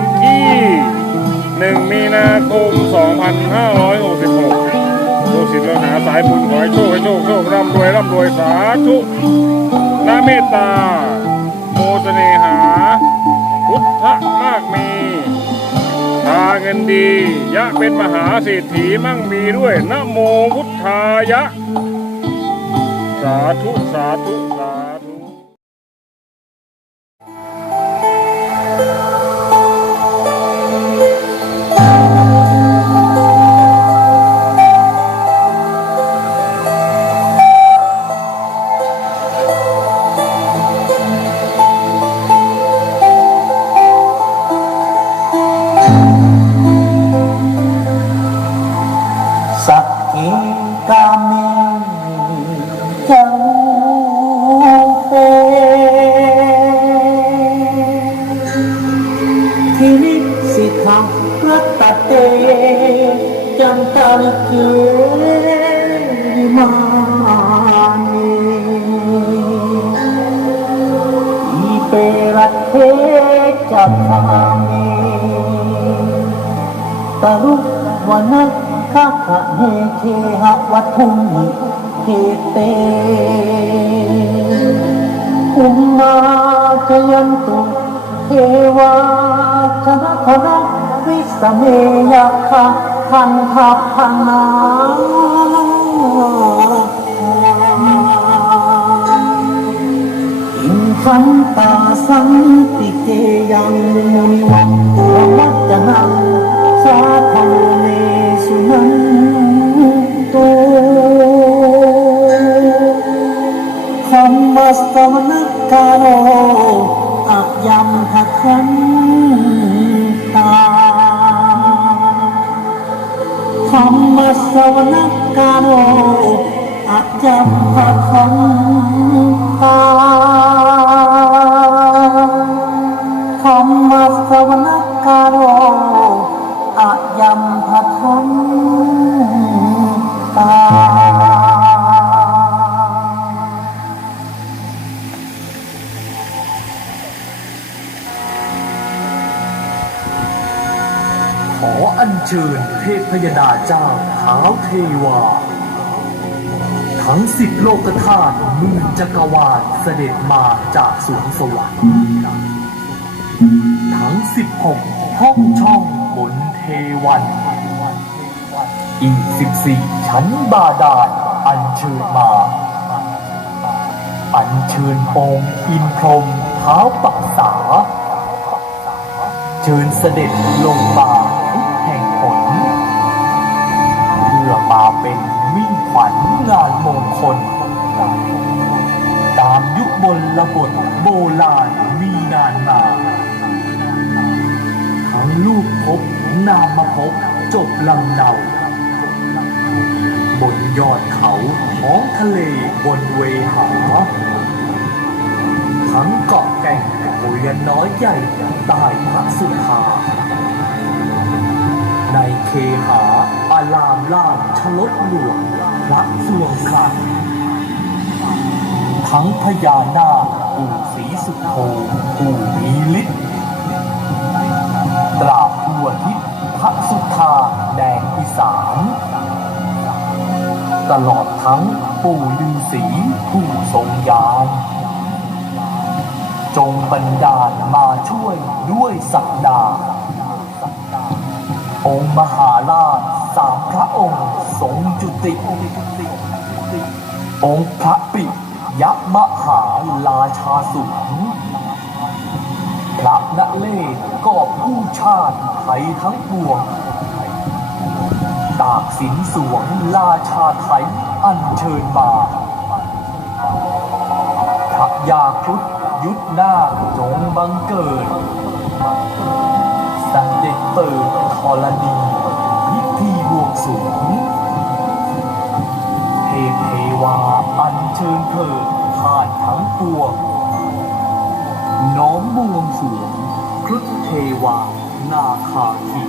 วันที่ 1 มีนาคม 2566ลูกศิษย์เราหาสายบุญขอให้โชคให้โชคโชคร่ำรวยร่ำรวยสาธุนาเมตตา โมเสเนหา พุทธมากมีทาเงินดี ยะเป็นมหาเศรษฐีมั่งมีด้วยนะโมพุทธายะ สาธุ สาธุ จ้าเปทีนิสิทางรัตตะเตจันตาลเกวิมานีอีเปรัตเทจัตตามีตรุวนักขะขะเฮเทหะวัทุมิ ทเตอุมมาจยันตุเทวาชนะพระวิสเมยะคะพันธพนาอินขันตาสันติเกยังมุนิวังวัจจนังสาธโมสวรรกาโรอักยัมทะคันตาธรรมสวรรกาโรอาจจะพะคังตาธรรมสวรรกาโรอายัมพะคัง ขออัญเชิญเทพยดาเจ้าเท้าวเทวา ทั้งสิบโลกธาตุหมื่นจักรวาลเสด็จมาจากสวงสวรรค์ทั้งสิบหกห้องช่องบนเทวันอีกสิบสี่ชั้นบาดาลอัญเชิญมา อัญเชิญปองอินพรหมเท้าปักษา เชิญเสด็จลงมา ระบทโบราณมีนานมาทั้งลูกพบนามพบจบลำเนาบนยอดเขาท้องทะเลบนเวหา ทั้งเกาะแก่งหัวยน้อยใหญ่ใต้พระสุธาในเคหาอารามล่ามชลดหลวงพระสวงคลัง ทั้งพญานาคปู่ศรีสุโธปู่มีฤทธิ์ตราบทั่วทิศพระสุธาแดนอีสานตลอดทั้งปู่ฤาษีผู้ทรงยานจงบันดาลมาช่วยด้วยสักดา องค์มหาราชสามพระองค์ทรงจุติ องค์พระปิ ยมหาราชาสูงพระนเลศกอบผู้ชาติไทยทั้งปวง ตากสินสวงราชาไทยอัญเชิญมาพระยาครุฑยุทธนาจงบังเกิดสันเด็จเปิดธรณีพิธีบวงสรวงเทพเทวาอัญเชิญเถิด ทั้งปวงน้อมบวงสวงครุฑเทวา นาคาคี